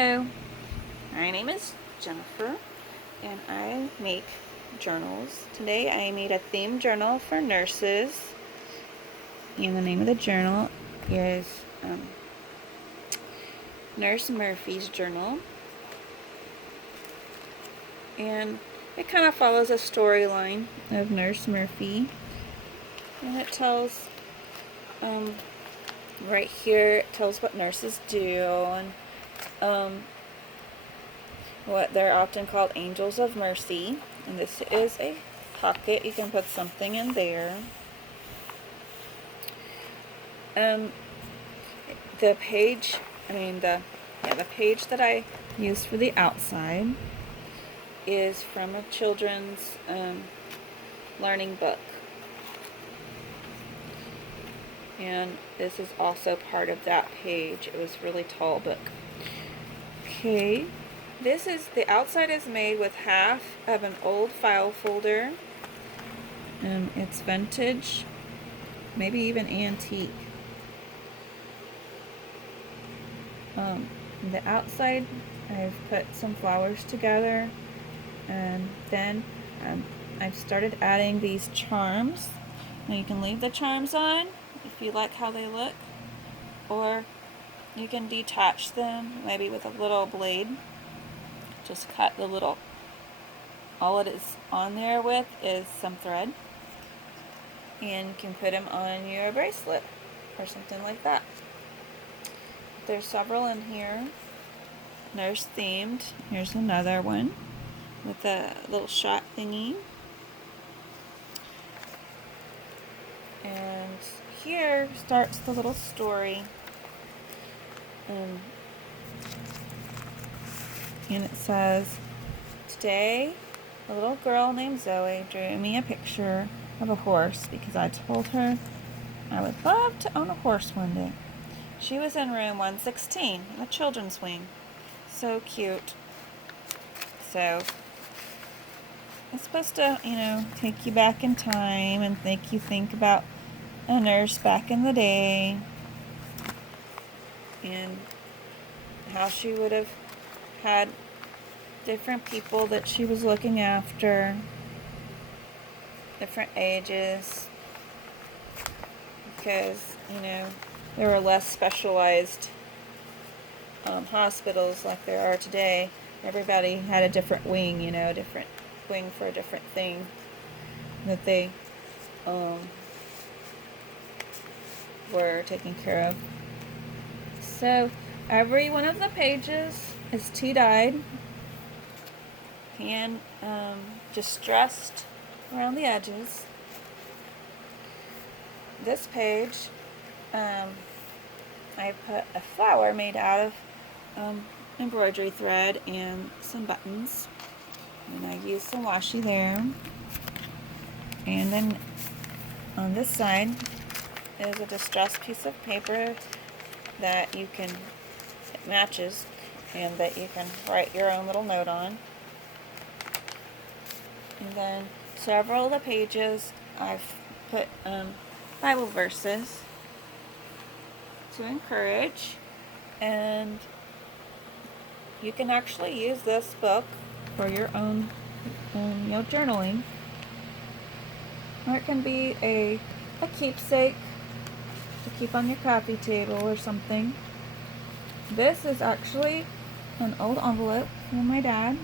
Hello, my name is Jennifer and I make journals. Today I made a theme journal for nurses, and the name of the journal is Nurse Murphy's Journal, and it kind of follows a storyline of Nurse Murphy, and it tells right here it tells what nurses do, and what they're often called angels of mercy. And this is a pocket. You can put something in there. The page, the page that I used for the outside is from a children's learning book. And this is also part of that page. It was a really tall book. Okay, the outside is made with half of an old file folder. It's vintage, maybe even antique. The outside, I've put some flowers together, and then I've started adding these charms. Now you can leave the charms on if you like how they look, or you can detach them, maybe with a little blade. Just cut the little, all it is on there with is some thread, and you can put them on your bracelet or something like that. There's several in here. Nurse themed. Here's another one with a little shot thingy. And here starts the little story. And it says, today a little girl named Zoe drew me a picture of a horse because I told her I would love to own a horse one day. She was in room 116 in the children's wing. So cute. So it's supposed to, take you back in time and make you think about a nurse back in the day and how she would have had different people that she was looking after, different ages, because, there were less specialized hospitals like there are today. Everybody had a different wing, a different wing for a different thing that they were taking care of. So every one of the pages is tea-dyed and distressed around the edges. This page, I put a flower made out of embroidery thread and some buttons, and I used some washi there. And then on this side is a distressed piece of paper that it matches, and that you can write your own little note on. And then several of the pages I've put Bible verses to encourage, and you can actually use this book for your own journaling, or it can be a keepsake to keep on your coffee table or something. This is actually an old envelope from my dad,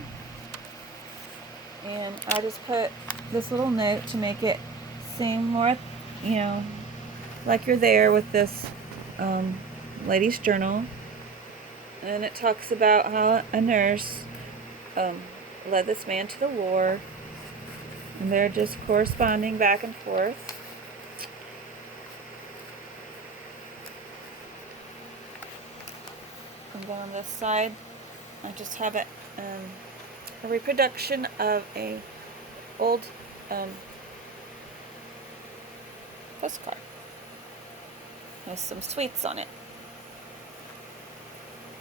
and I just put this little note to make it seem more, like you're there with this lady's journal. And it talks about how a nurse led this man to the war, and they're just corresponding back and forth. And then on this side, I just have a reproduction of a old postcard with some sweets on it.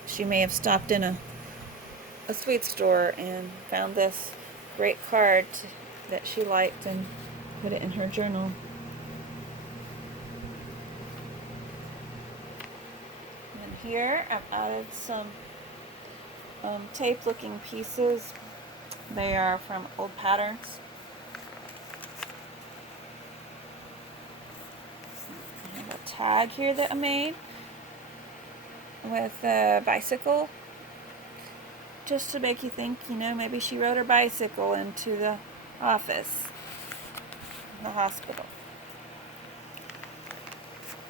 She may have stopped in a sweet store and found this great card that she liked and put it in her journal. And here I've added some tape looking pieces. They are from old patterns. I have a tag here that I made with a bicycle, just to make you think, maybe she rode her bicycle into the office, the hospital.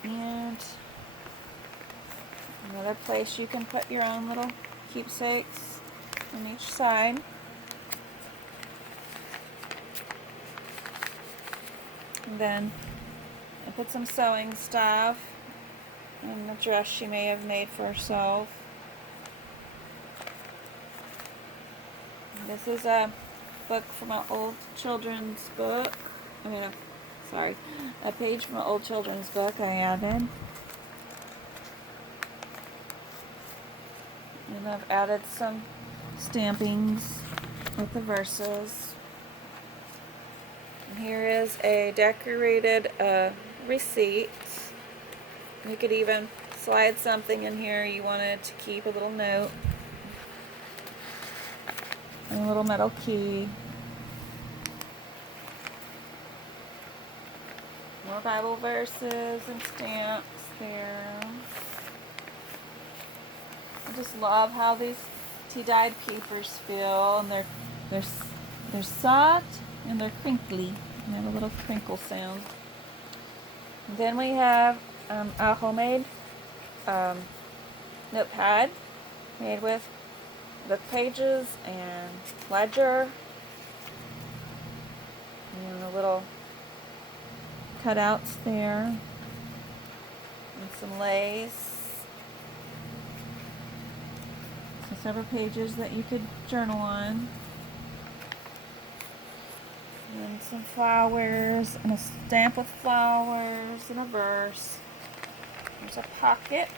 And another place you can put your own little keepsakes on each side. And then I put some sewing stuff and a dress she may have made for herself. This is a book from an old children's book. A page from an old children's book I added. And I've added some stampings with the verses. And here is a decorated receipt. You could even slide something in here you wanted to keep, a little note. And a little metal key. More Bible verses and stamps there. I just love how these tea-dyed papers feel, and they're soft and they're crinkly. And they have a little crinkle sound. And then we have a homemade notepad made with book pages and ledger and the little cutouts there and some lace. So several pages that you could journal on. And then some flowers and a stamp with flowers and a verse. There's a pocket.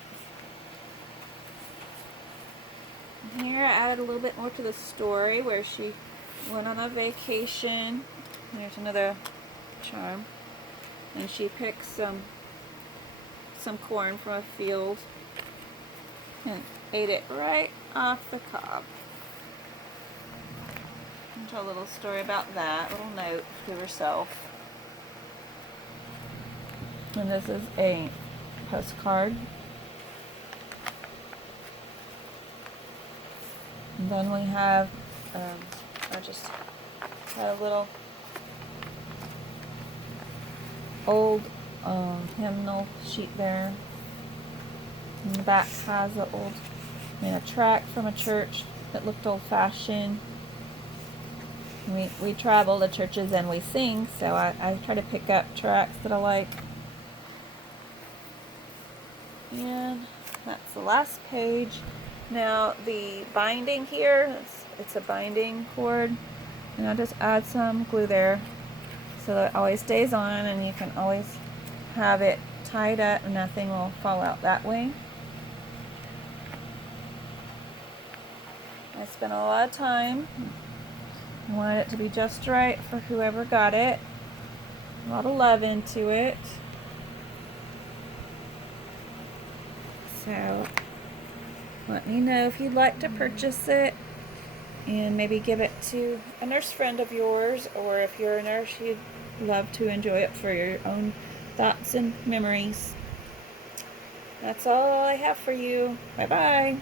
And here I added a little bit more to the story where she went on a vacation. Here's another charm. And she picked some corn from a field and ate it right off the cob. And tell a little story about that, a little note to herself. And this is a postcard. And then we have, I just had a little old hymnal sheet there. And the back has a track from a church that looked old-fashioned. We travel to churches and we sing, so I try to pick up tracks that I like. And that's the last page. Now the binding here, it's a binding cord, and I'll just add some glue there so that it always stays on, and you can always have it tied up and nothing will fall out that way. I spent a lot of time. I wanted it to be just right for whoever got it. A lot of love into it. So let me know if you'd like to purchase it and maybe give it to a nurse friend of yours, or if you're a nurse, you'd love to enjoy it for your own thoughts and memories. That's all I have for you. Bye-bye.